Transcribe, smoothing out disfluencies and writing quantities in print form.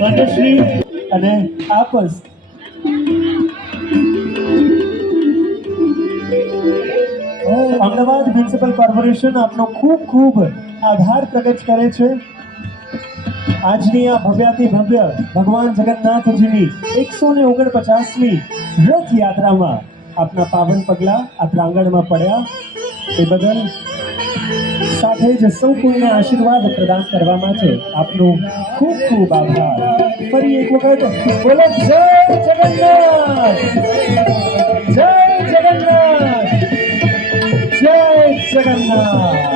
માતશ્રી અને આપસ Ahmedabad municipal corporation આપનો ખૂબ ખૂબ આભાર પ્રગટ કરે છે। આજની આ ભવ્યાતિ ભવ્ય ભગવાન જગન્નાથજીની 149મી રથયાત્રામાં આપના પાવન પગલા આ પ્રાંગણમાં પડ્યા એ બદલ સાથે જ સૌ કોઈને આશીર્વાદ પ્રદાન કરવા માટે આપનો ખૂબ ખૂબ આભાર। ફરી એક વખત બોલો જય જગન્નાથ, જય જગન્નાથ, જય જગન્નાથ।